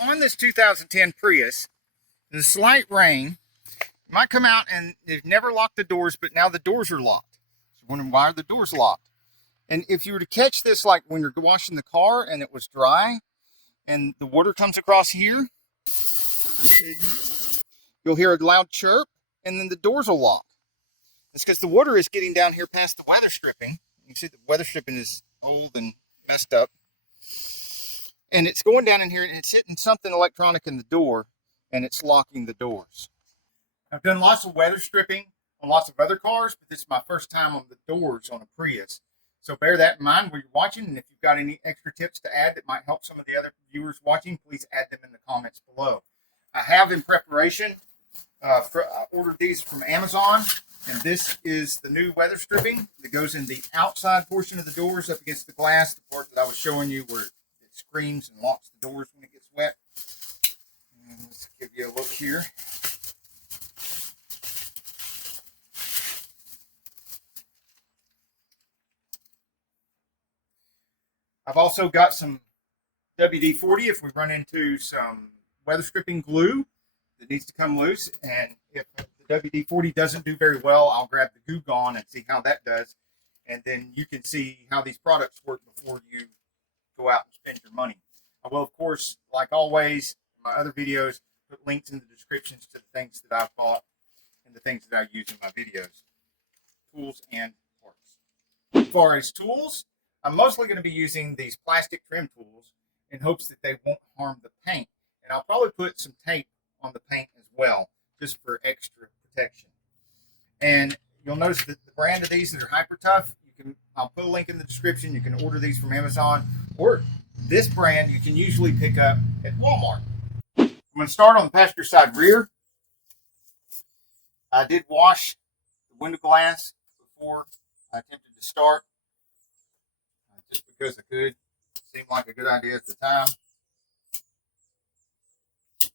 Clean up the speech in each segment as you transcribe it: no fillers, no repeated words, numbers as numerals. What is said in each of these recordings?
on this 2010 Prius, in the slight rain, you might come out and they've never locked the doors, but now the doors are locked. You're wondering, why are the doors locked? And if you were to catch this, like when you're washing the car and it was dry and the water comes across here, you'll hear a loud chirp and then the doors will lock. It's because the water is getting down here past the weather stripping. You can see the weather stripping is old and messed up. And it's going down in here and it's hitting something electronic in the door and it's locking the doors. I've done lots of weather stripping on lots of other cars, but this is my first time on the doors on a Prius. So bear that in mind when you're watching, and if you've got any extra tips to add that might help some of the other viewers watching, please add them in the comments below. I have in preparation, I ordered these from Amazon, and this is the new weather stripping that goes in the outside portion of the doors up against the glass, the part that I was showing you where it screams and locks the doors when it gets wet. And let's give you a look here. I've also got some WD-40 if we run into some weather stripping glue that needs to come loose. And if the WD-40 doesn't do very well, I'll grab the Goo Gone and see how that does. And then you can see how these products work before you go out and spend your money. I will, of course, like always, in my other videos, put links in the descriptions to the things that I've bought and the things that I use in my videos. Tools and parts. As far as tools, I'm mostly going to be using these plastic trim tools in hopes that they won't harm the paint. And I'll probably put some tape on the paint as well, just for extra protection. And you'll notice that the brand of these that are Hyper Tough, I'll put a link in the description. You can order these from Amazon, or this brand you can usually pick up at Walmart. I'm going to start on the passenger side rear. I did wash the window glass before I attempted to start. Just because I could. Seemed like a good idea at the time. Don't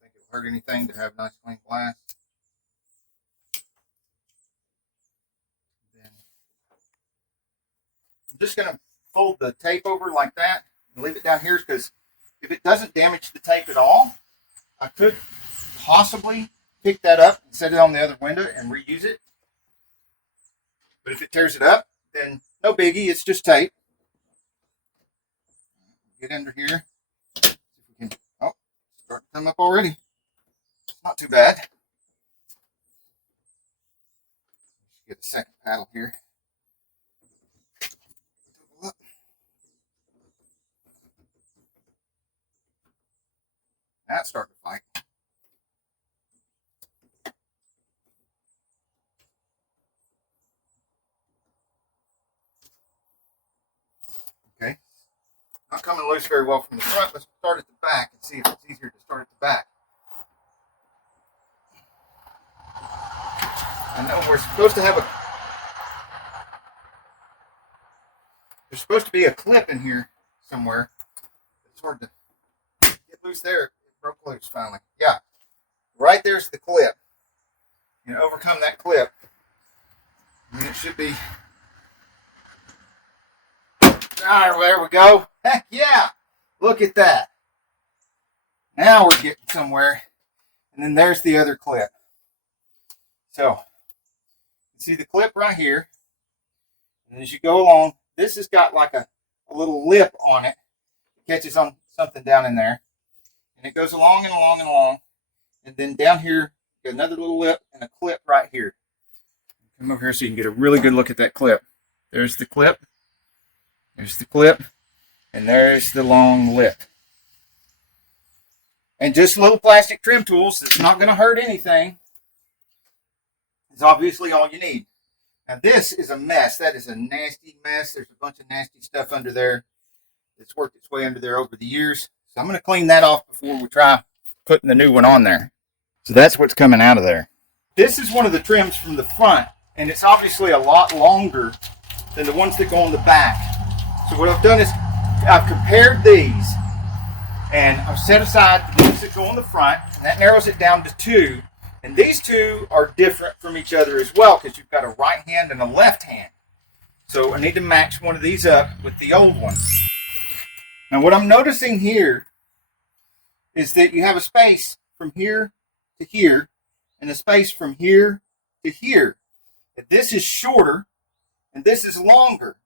think it would hurt anything to have nice clean glass. Then I'm just going to fold the tape over like that and leave it down here, because if it doesn't damage the tape at all, I could possibly pick that up and set it on the other window and reuse it. But if it tears it up, then no biggie, it's just tape. Get under here. See if we can, oh, start to come up already. Not too bad. Let's get a second paddle here. That's starting to fight. Okay. Not coming loose very well from the front. Let's start at the back and see if it's easier to start at the back. I know we're supposed to have there's supposed to be a clip in here somewhere. It's hard to get loose there. It broke loose finally. Yeah. Right there's the clip. You know, overcome that clip. And it should be. Alright, there we go. Heck yeah! Look at that. Now we're getting somewhere. And then there's the other clip. So, you see the clip right here. And as you go along, this has got like a little lip on it. It catches on something down in there. And it goes along and along and along. And then down here, got another little lip and a clip right here. Come over here so you can get a really good look at that clip. There's the clip. There's the clip, and there's the long lip. And just little plastic trim tools that's not going to hurt anything is obviously all you need. Now this is a mess. That is a nasty mess. There's a bunch of nasty stuff under there that's worked its way under there over the years. So I'm going to clean that off before we try putting the new one on there. So that's what's coming out of there. This is one of the trims from the front, and it's obviously a lot longer than the ones that go on the back. So what I've done is I've compared these, and I've set aside the ones that go on the front, and that narrows it down to 2. And these 2 are different from each other as well, because you've got a right hand and a left hand. So I need to match one of these up with the old one. Now what I'm noticing here is that you have a space from here to here and a space from here to here. This is shorter and this is longer.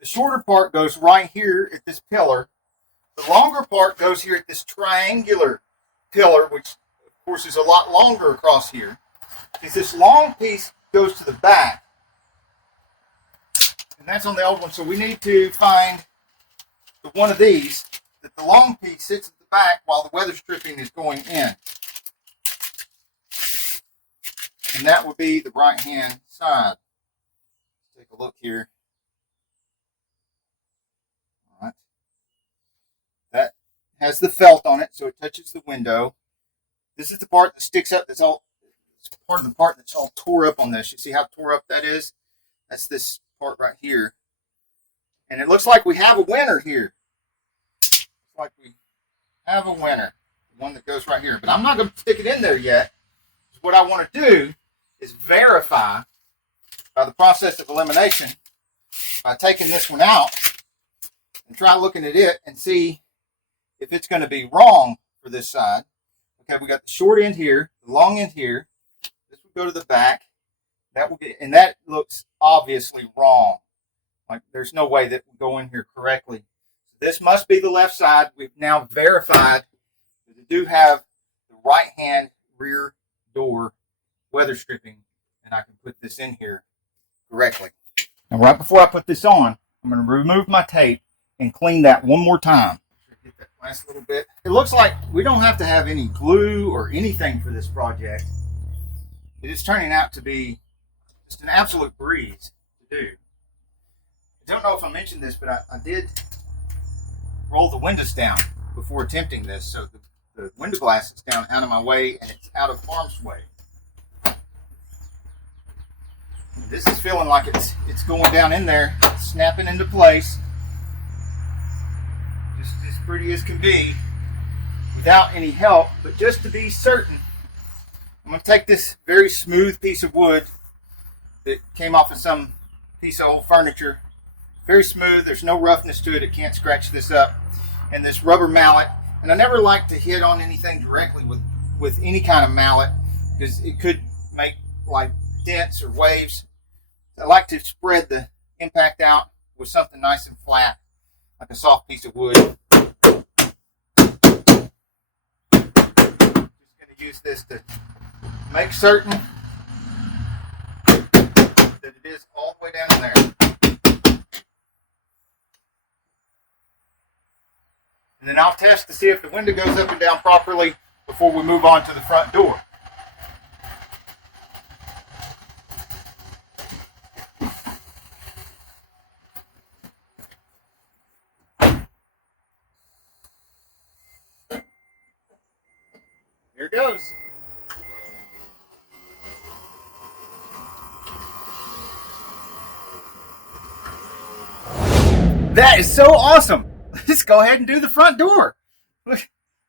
The shorter part goes right here at this pillar. The longer part goes here at this triangular pillar, which of course is a lot longer across here. Because this long piece goes to the back. And that's on the old one. So we need to find one of these that the long piece sits at the back while the weather stripping is going in. And that would be the right hand side. Take a look here. All right. That has the felt on it, so it touches the window. This is the part that sticks up. It's part of the part that's all tore up on this. You see how tore up that is? That's this part right here. And it looks like we have a winner here. Looks like we have a winner. The one that goes right here. But I'm not going to stick it in there yet. What I want to do is verify by the process of elimination by taking this one out and try looking at it and see if it's going to be wrong for this side. Okay, we got the short end here, the long end here. This will go to the back. That will get, and that looks obviously wrong. Like there's no way that will go in here correctly. So this must be the left side. We've now verified that we do have the right hand rear door weather stripping, and I can put this in here correctly. Now, right before I put this on, I'm going to remove my tape and clean that one more time. Get that last little bit. It looks like we don't have to have any glue or anything for this project. It is turning out to be just an absolute breeze to do. I don't know if I mentioned this, but I did roll the windows down before attempting this, so the window glass is down out of my way and it's out of harm's way. This is feeling like it's going down in there, snapping into place, just as pretty as can be, without any help. But just to be certain, I'm going to take this very smooth piece of wood that came off of some piece of old furniture, very smooth. There's no roughness to it. It can't scratch this up. And this rubber mallet. And I never like to hit on anything directly with any kind of mallet because it could make like dents or waves. I like to spread the impact out with something nice and flat, like a soft piece of wood. Just going to use this to make certain that it is all the way down in there. And then I'll test to see if the window goes up and down properly before we move on to the front door. Here goes. That is so awesome. Let's go ahead and do the front door.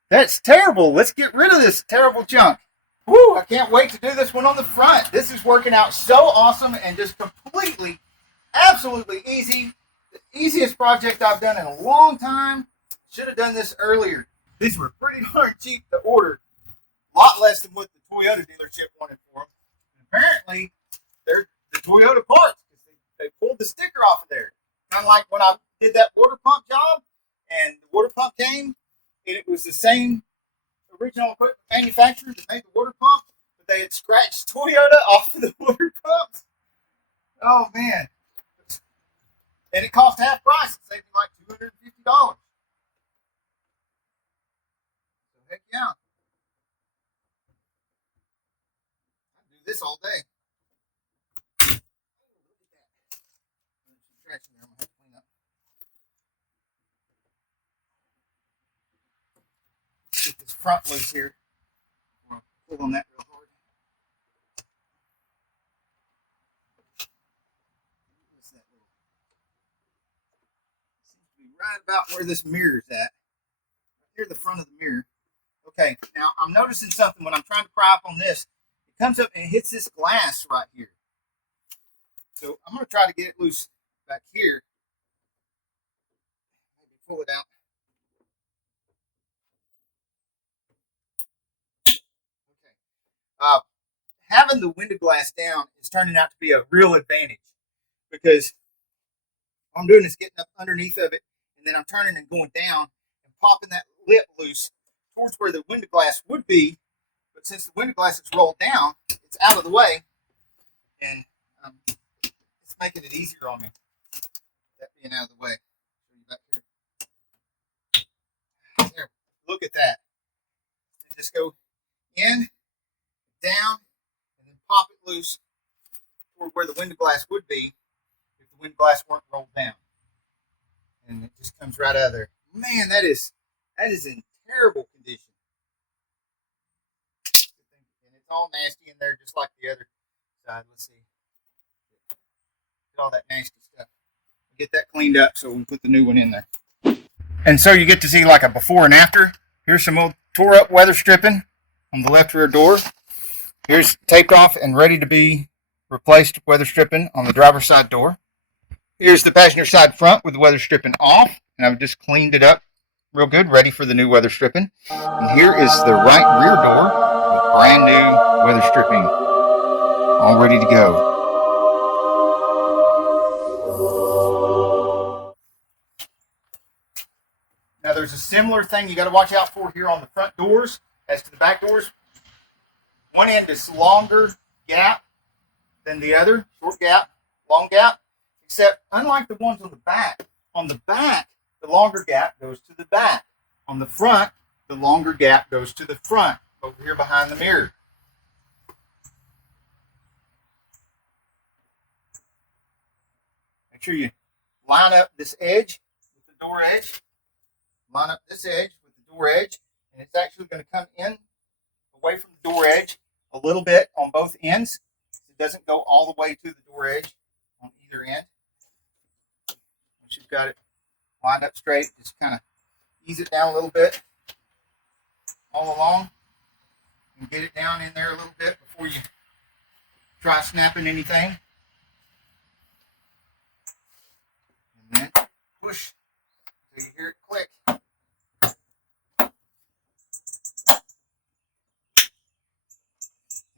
That's terrible. Let's get rid of this terrible junk. Woo, I can't wait to do this one on the front. This is working out so awesome and just completely, absolutely easy. The easiest project I've done in a long time. Should have done this earlier. These were pretty darn cheap to order. A lot less than what the Toyota dealership wanted for them. And apparently, they're the Toyota parts because they pulled the sticker off of there. Kind of like when I did that water pump job and the water pump came, and it was the same original equipment manufacturer that made the water pump, but they had scratched Toyota off of the water pumps. Oh man. And it cost half price. It saved me like $250. So heck yeah. This all day. Look at that. There's some traction there I'm gonna have to clean up. Get this front loose here. I'm gonna pull on that real hard. What's that little? Seems to be right about where this mirror is at. Right near the front of the mirror. Okay, now I'm noticing something when I'm trying to pry up on this. Comes up and hits this glass right here. So I'm going to try to get it loose back here. Maybe pull it out. having the window glass down is turning out to be a real advantage, because what I'm doing is getting up underneath of it, and then I'm turning and going down and popping that lip loose towards where the window glass would be. But since the window glass is rolled down, it's out of the way, and it's making it easier on me, that being out of the way. Back here. There, look at that. And just go in, down, and then pop it loose toward where the window glass would be if the window glass weren't rolled down. And it just comes right out of there. Man, that is in terrible condition. And it's all nasty in there, just like the other side. Let's see. Get all that nasty stuff. Get that cleaned up so we can put the new one in there. And so you get to see like a before and after. Here's some old tore up weather stripping on the left rear door. Here's taped off and ready to be replaced weather stripping on the driver's side door. Here's the passenger side front with the weather stripping off, and I've just cleaned it up real good, ready for the new weather stripping. And here is the right rear door with brand new weather stripping, all ready to go. Now there's a similar thing you got to watch out for here on the front doors as to the back doors. One end is longer gap than the other, short gap, long gap, except unlike the ones on the back, the longer gap goes to the back. On the front, the longer gap goes to the front, over here behind the mirror. Make sure you line up this edge with the door edge. Line up this edge with the door edge, and it's actually going to come in away from the door edge a little bit on both ends. It doesn't go all the way to the door edge on either end. Once you've got it lined up straight, just kind of ease it down a little bit all along and get it down in there a little bit before you try snapping anything. And then push until you hear it click.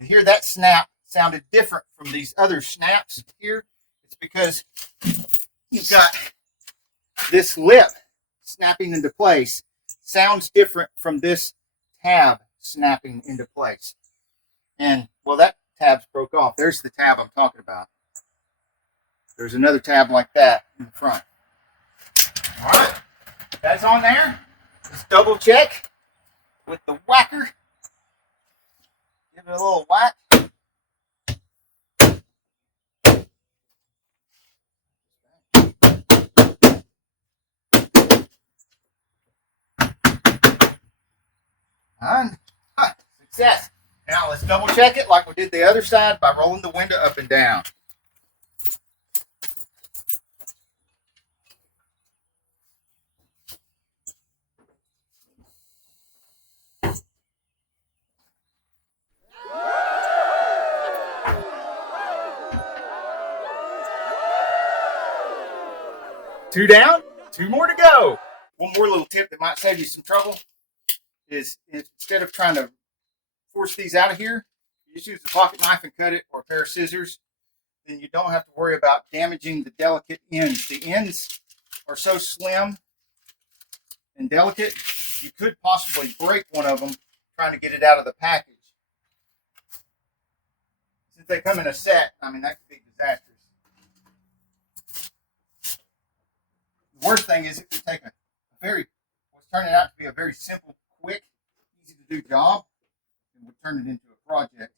You hear that snap sounded different from these other snaps here. It's because you've got this lip snapping into place. Sounds different from this tab snapping into place. And, well, that tab's broke off. There's the tab I'm talking about. There's another tab like that in the front. All right, that's on there. Just double check with the whacker. Give it a little whack. And success. Now let's double check it like we did the other side by rolling the window up and down. Two down, two more to go. One more little tip that might save you some trouble is instead of trying to force these out of here, you just use a pocket knife and cut it, or a pair of scissors. Then you don't have to worry about damaging the delicate ends. The ends are so slim and delicate, you could possibly break one of them trying to get it out of the package. Since they come in a set, I mean, that could be disastrous. The worst thing is it could take what's turning out to be a very simple, quick, easy to do job, and would turn it into a project. Get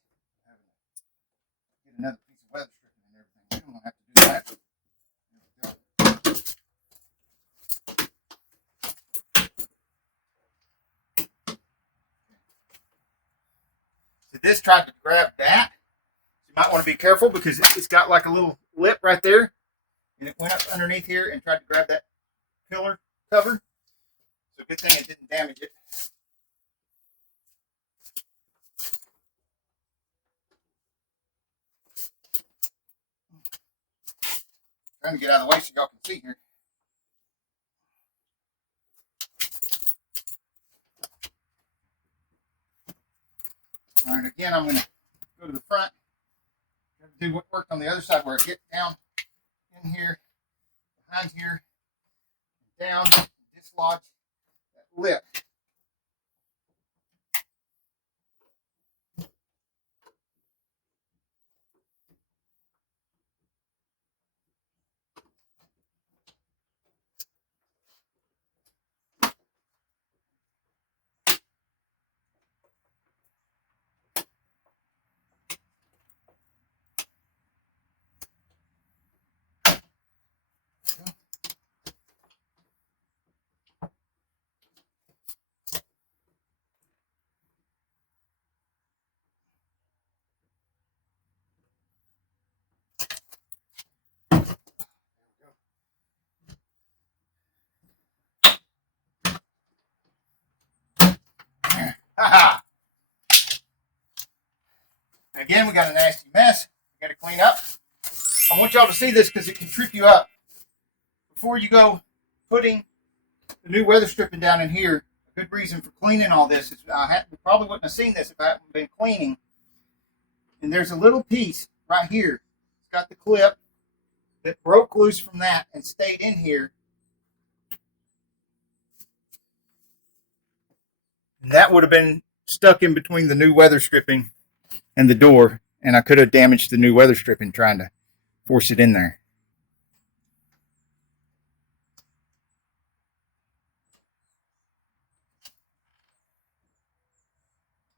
another piece of weather stripping and everything. We don't have to do that. So this tried to grab that. You might want to be careful because it's got like a little lip right there, and it went up underneath here and tried to grab that pillar cover. So good thing it didn't damage it. Trying to get out of the way so y'all can see here. All right, again, I'm going to go to the front. do what worked on the other side, where I get down in here, behind here, down, dislodge that lip. Again, we got a nasty mess. We got to clean up. I want y'all to see this because it can trip you up. Before you go putting the new weather stripping down in here, a good reason for cleaning all this is we probably wouldn't have seen this if I hadn't been cleaning. And there's a little piece right here. It's got the clip that broke loose from that and stayed in here. And that would have been stuck in between the new weather stripping and the door, and I could have damaged the new weather stripping trying to force it in there.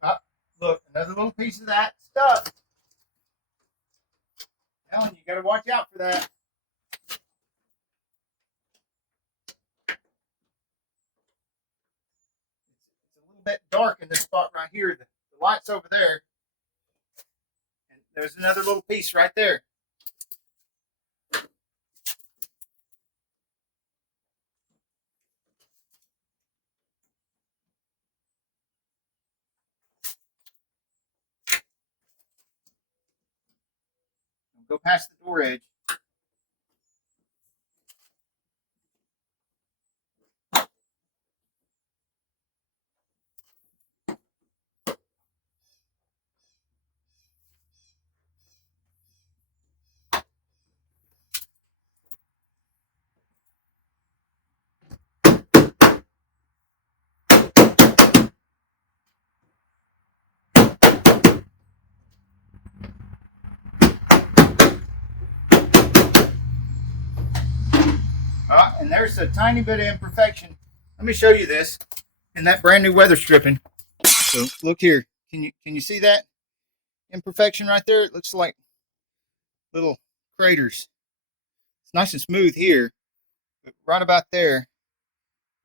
Oh, look, another little piece of that stuff. Ellen, you got to watch out for that. It's a little bit dark in this spot right here. The light's over there. And there's another little piece right there. Go past the door edge. And there's a tiny bit of imperfection. Let me show you this in that brand new weather stripping. So look here. Can you see that imperfection right there? It looks like little craters. It's nice and smooth here, but right about there,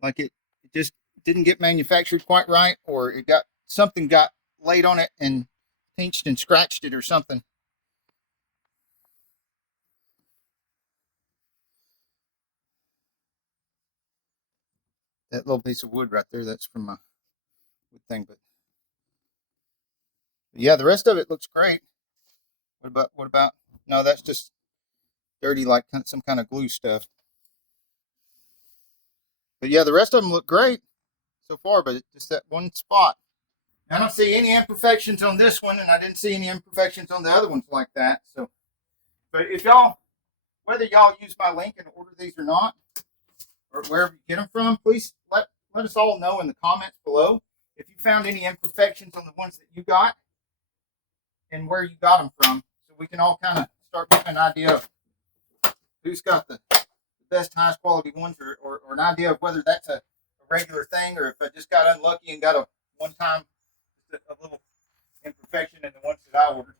like it just didn't get manufactured quite right, or something got laid on it and pinched and scratched it or something. That little piece of wood right there, that's from my wood thing, but yeah, the rest of it looks great. What about, no, that's just dirty, like some kind of glue stuff. But yeah, the rest of them look great so far, but it's just that one spot. I don't see any imperfections on this one, and I didn't see any imperfections on the other ones like that. So, but if y'all, whether y'all use my link and order these or not, or wherever you get them from, please let us all know in the comments below if you found any imperfections on the ones that you got and where you got them from, so we can all kind of start getting an idea of who's got the best, highest quality ones, or an idea of whether that's a regular thing, or if I just got unlucky and got a one-time a little imperfection in the ones that I ordered.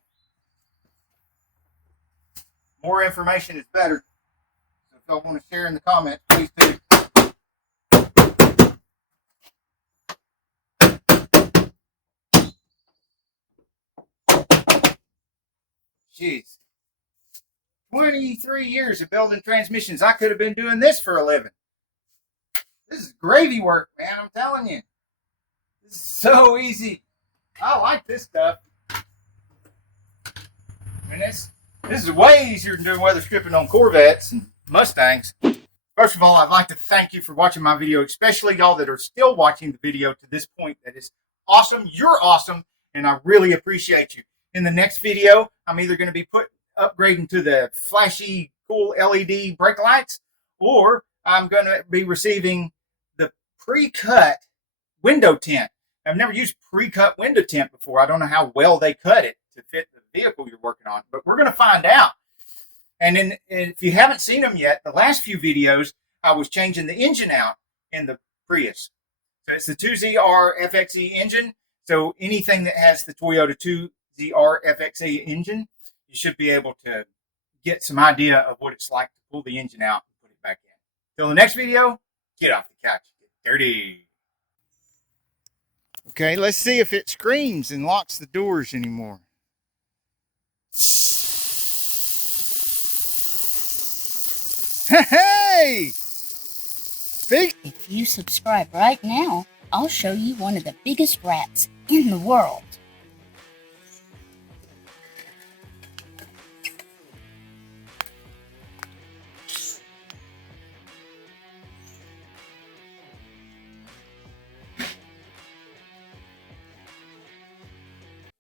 More information is better. So if y'all want to share in the comments, please do. Jeez. 23 years of building transmissions. I could have been doing this for a living. This is gravy work, man. I'm telling you. This is so easy. I like this stuff. And this is way easier than doing weather stripping on Corvettes and Mustangs. First of all, I'd like to thank you for watching my video, especially y'all that are still watching the video to this point. That is awesome. You're awesome, and I really appreciate you. In the next video, I'm either going to be upgrading to the flashy, cool LED brake lights, or I'm going to be receiving the pre-cut window tint. I've never used pre-cut window tint before. I don't know how well they cut it to fit the vehicle you're working on, but we're going to find out. And then if you haven't seen them yet, the last few videos, I was changing the engine out in the Prius. So it's the 2ZR FXE engine. So anything that has the Toyota 2ZR FXE engine, you should be able to get some idea of what it's like to pull the engine out and put it back in. Till the next video, get off the couch, get dirty. Okay, let's see if it screams and locks the doors anymore. Hey! If you subscribe right now, I'll show you one of the biggest rats in the world.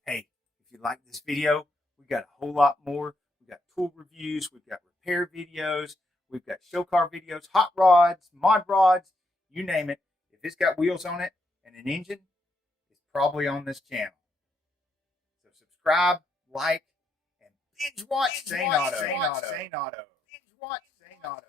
Hey, if you like this video, we got a whole lot more. We got tool reviews, we've got repair videos, we've got show car videos, hot rods, mod rods, you name it. If it's got wheels on it and an engine, it's probably on this channel. So subscribe, like, and binge watch Zane Auto. Binge watch Zane Auto.